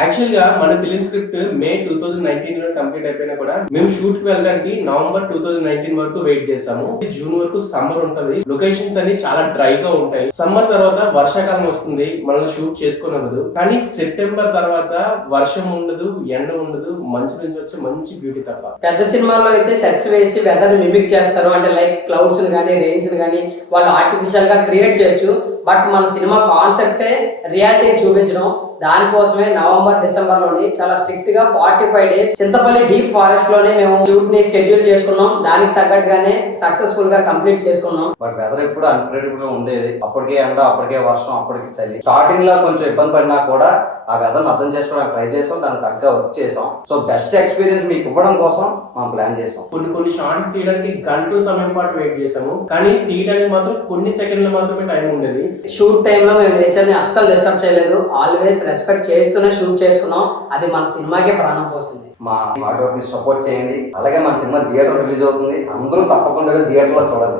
Actual గా మన film script మే 2019 లో కంప్లీట్ అయిపోయినా కూడా మేము షూట్ కి వెళ్ళడానికి నవంబర్ 2019 వరకు వెయిట్ చేస్తాము. జూన్ వరకు సమ్మర్ ఉంటది. లొకేషన్స్ అన్ని చాలా డ్రై గా ఉంటాయి. సమ్మర్ తర్వాత వర్షాకాలం వస్తుంది, మనల్ని షూట్ చేసుకోనవ్వదు. కానీ సెప్టెంబర్ తర్వాత వర్షం ఉండదు, ఎండ ఉండదు, మంచు నుంచి వచ్చే మంచి బ్యూటీ తప్ప. పెద్ద సినిమాల్లో అయితే సెట్స్ వేసి వెదర్ మిమిక్ చేస్తారు. అంటే లైక్ క్లౌడ్స్ కానీ రెయిన్స్ కానీ వాళ్ళు ఆర్టిఫిషియల్ గా క్రియేట్ చేయొచ్చు. బట్ మన సినిమా కాన్సెప్టే రియాలిటీ చూపించడం. దానికోసమే నవంబర్ డిసెంబర్ లోని చాలా స్ట్రిక్ట్ గా 45 days చింతపల్లి డీప్ ఫారెస్ట్ లోనే మేము షూట్ ని షెడ్యూల్ చేసుకున్నాం. దానికి తగ్గట్టుగానే సక్సెస్ఫుల్ గా కంప్లీట్ చేసుకున్నాం. బట్ వెదర్ ఎప్పుడు అన్ప్రెడిక్టబుల్ గా ఉండేది. అప్పటికే ఎండ, అప్పటికే వర్షం, అప్పటికి చలి. స్టార్టింగ్ లో కొంచెం ఇబ్బంది పడినా కూడా ఆ వెదర్ అర్థం చేసుకోవడానికి ట్రై చేసాం, దానికి తగ్గ వచ్చేసాం. సో బెస్ట్ ఎక్స్పీరియన్స్ మీకు ఇవ్వడం కోసం మనం ప్లాన్ చేసాం. కొన్ని షార్ట్స్ తీయడానికి గంటల సమయం పాటు వెయిట్ చేసాము, కానీ తీయడానికి మాత్రం కొన్ని సెకండ్లు మాత్రమే టైం ఉండేది. షూట్ టైమ్ లో మేము నేచర్ ని అస్సలు డిస్టర్బ్ చేయలేదు. ఆల్వేస్ రెస్పెక్ట్ చేస్తూనే షూట్ చేసుకున్నాం. అది మన సినిమాకే ప్రాణం పోసింది. మా హార్డ్ వర్క్ ని సపోర్ట్ చేయండి. అలాగే మన సినిమా థియేటర్ రిలీజ్ అవుతుంది. అందరూ తప్పకుండా థియేటర్ లో చూడాలి.